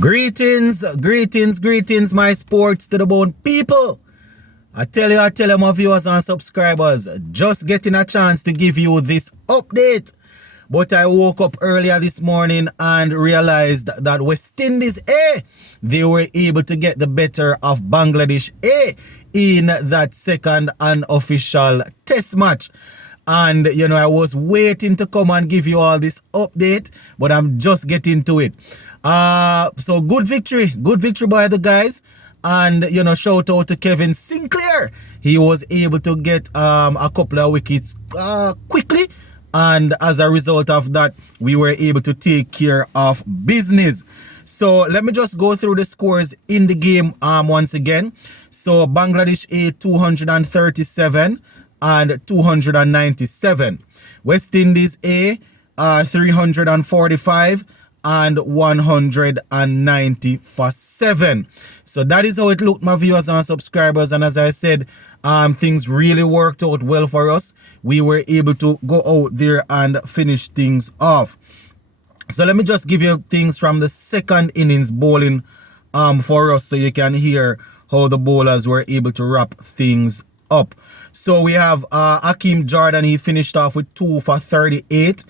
Greetings, greetings, greetings, my sports to the bone people. I tell you, my viewers and subscribers, just getting a chance to give you this update. But I woke up earlier this morning and realized that West Indies A, they were able to get the better of Bangladesh A in that second unofficial test match. And, I was waiting to come and give you all this update, but I'm just getting to it. So good victory by the guys. And, shout out to Kevin Sinclair. He was able to get a couple of wickets quickly. And as a result of that, we were able to take care of business. So let me just go through the scores in the game once again. So Bangladesh A 237 and 297. West Indies A 345 and 190 for 7. So that is how it looked, my viewers and subscribers. And as I said, things really worked out well for us. We were able to go out there and finish things off. So let me just give you things from the second innings bowling for us so you can hear how the bowlers were able to wrap things up. So we have Hakeem Jordan. He finished off with 2 for 38.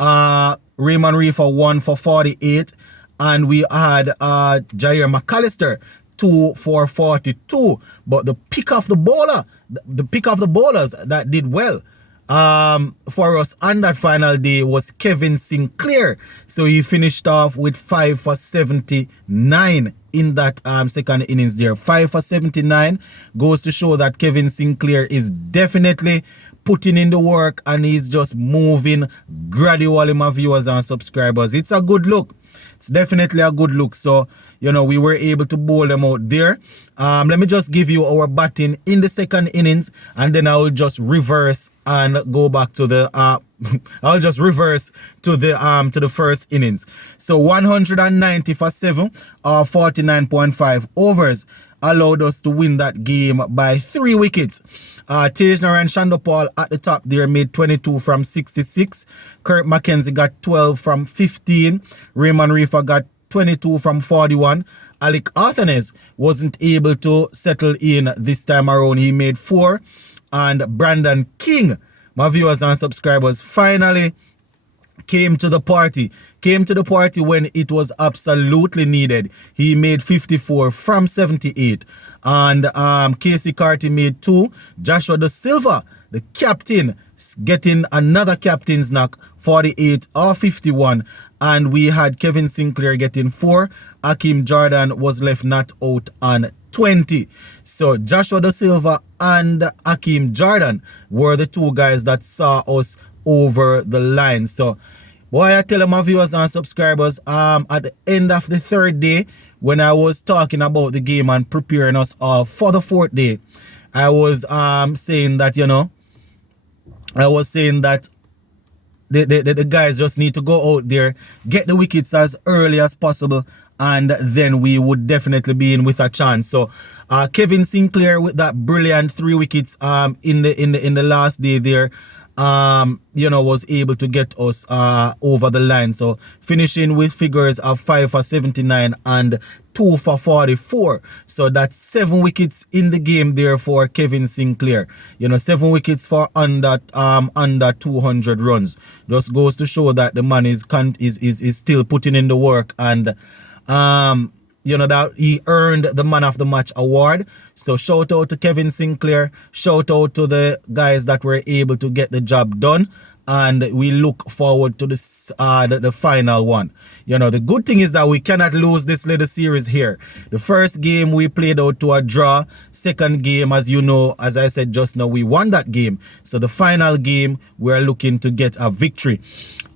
Raymond Reifer 1 for 48. And we had Jair McAllister 2 for 42. But the pick of the bowlers that did well for us on that final day was Kevin Sinclair. So he finished off with 5 for 79 in that second innings there. 5 for 79 goes to show that Kevin Sinclair is definitely putting in the work and he's just moving gradually, my viewers and subscribers. It's a good look. It's definitely a good look. So, we were able to bowl them out there. Let me just give you our batting in the second innings, and then I will just reverse and go back to the I'll just reverse to the first innings. So 190 for 7 or 49.5 overs allowed us to win that game by 3 wickets. Tejnaran Shandopal at the top there made 22 from 66. Kirk McKenzie got 12 from 15. Raymond Reifer got 22 from 41. Alec Arthanes wasn't able to settle in this time around. He made 4. And Brandon King, my viewers and subscribers, finally came to the party when it was absolutely needed. He made 54 from 78. And Casey Carty made 2. Joshua Da Silva, the captain, getting another captain's knock, 48 or 51. And we had Kevin Sinclair getting 4. Hakeem Jordan was left not out on 20. So Joshua Da Silva and Hakeem Jordan were the 2 guys that saw us over the line. So, boy, I tell my viewers and subscribers, at the end of the 3rd day, when I was talking about the game and preparing us all for the 4th day, I was saying that, the guys just need to go out there, get the wickets as early as possible, and then we would definitely be in with a chance. So Kevin Sinclair with that brilliant 3 wickets in the last day there, was able to get us over the line. So finishing with figures of 5 for 79 and 2 for 44. So that's 7 wickets in the game there for Kevin Sinclair. 7 wickets for under 200 runs. Just goes to show that the man is still putting in the work, and that he earned the Man of the Match award. So shout out to Kevin Sinclair. Shout out to the guys that were able to get the job done. And we look forward to the final one. The good thing is that we cannot lose this little series here. The first game we played out to a draw. Second game, as I said just now, we won that game. So the final game, we're looking to get a victory.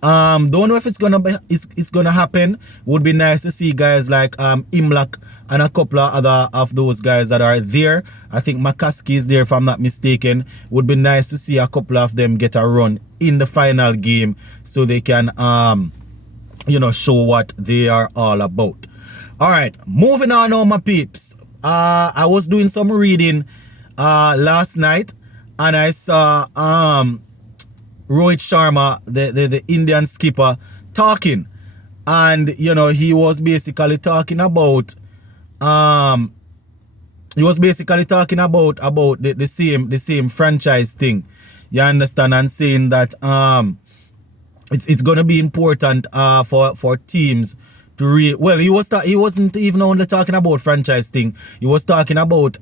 Don't know if it's gonna happen. Would be nice to see guys like Imlak and a couple of other of those guys that are there. I think McCaskey is there if I'm not mistaken. Would be nice to see a couple of them get a run in the final game so they can show what they are all about. All right, moving on now, my peeps. I was doing some reading last night and I saw Rohit Sharma, the Indian skipper, talking. And you know, he was basically talking about um the same franchise thing. You understand? And saying that it's gonna be important for teams to well, he wasn't even only talking about franchise thing. He was talking about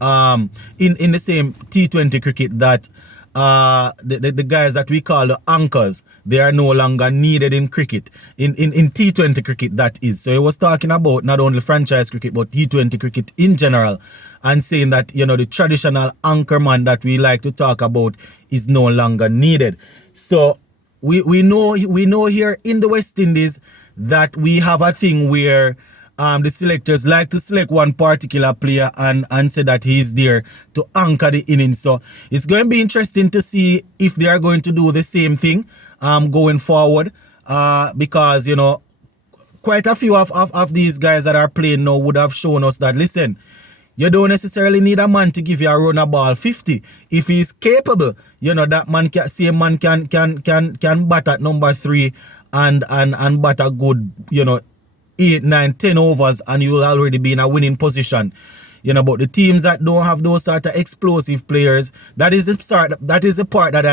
in the same T20 cricket that the guys that we call the anchors, they are no longer needed in cricket, in T20 cricket, that is. So he was talking about not only franchise cricket but T20 cricket in general, and saying that, you know, the traditional anchorman that we like to talk about is no longer needed. So we know here in the West Indies that we have a thing where the selectors like to select one particular player and say that he's there to anchor the innings. So it's going to be interesting to see if they are going to do the same thing going forward, because, you know, quite a few of these guys that are playing now would have shown us that, listen, you don't necessarily need a man to give you a run a ball 50. If he's capable, you know, that man can bat at number 3 and bat a good, you know, 8, 9, 10 overs, and you'll already be in a winning position. You know, but the teams that don't have those sort of explosive players, that is the part that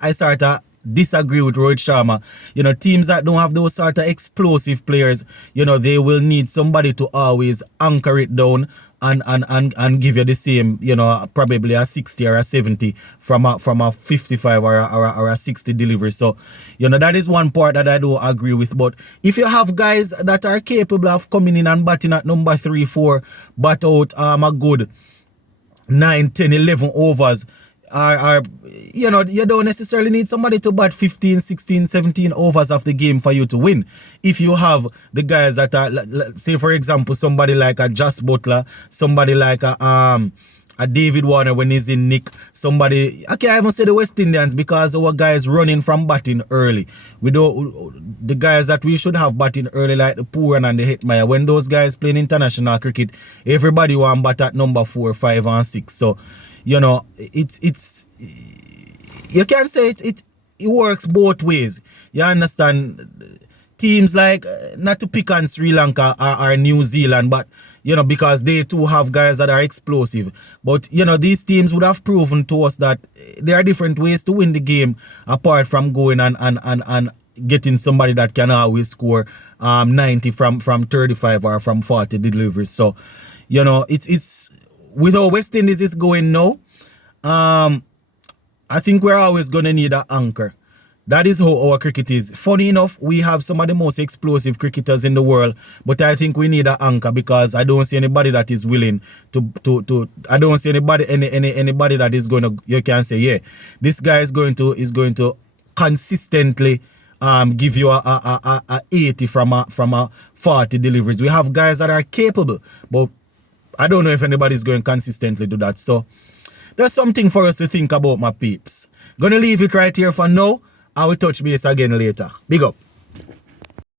I start to disagree with Rohit Sharma. You know, teams that don't have those sort of explosive players, you know, they will need somebody to always anchor it down and give you the same, you know, probably a 60 or a 70 from a 55 or a 60 delivery. So, you know, that is one part that I don't agree with. But if you have guys that are capable of coming in and batting at number 3, 4, bat out a good 9, 10, 11 overs, are you know, you don't necessarily need somebody to bat 15, 16, 17 overs of the game for you to win. If you have the guys that are, say for example, somebody like a Jos Buttler, somebody like a David Warner when he's in nick, somebody, I can't even say the West Indians because our guys running from batting early. The guys that we should have batting early, like the Pooran and the Hetmeyer, when those guys playing international cricket, everybody want bat at number 4, 5 and 6. So, you know, it's you can say it works both ways. You understand? Teams like, not to pick on Sri Lanka or New Zealand, but, you know, because they too have guys that are explosive. But, you know, these teams would have proven to us that there are different ways to win the game apart from going and getting somebody that can always score 90 from 35 or from 40 deliveries. So, you know, it's with how West Indies is going now, I think we're always going to need an anchor. That is how our cricket is. Funny enough, we have some of the most explosive cricketers in the world, but I think we need an anchor because I don't see anybody that is willing to I don't see anybody that is going to, you can say, yeah, this guy is going to consistently give you a 80 from a 40 deliveries. We have guys that are capable, but I don't know if anybody's going to consistently do that. So there's something for us to think about, my peeps. Gonna leave it right here for now. I will touch base again later. Big up.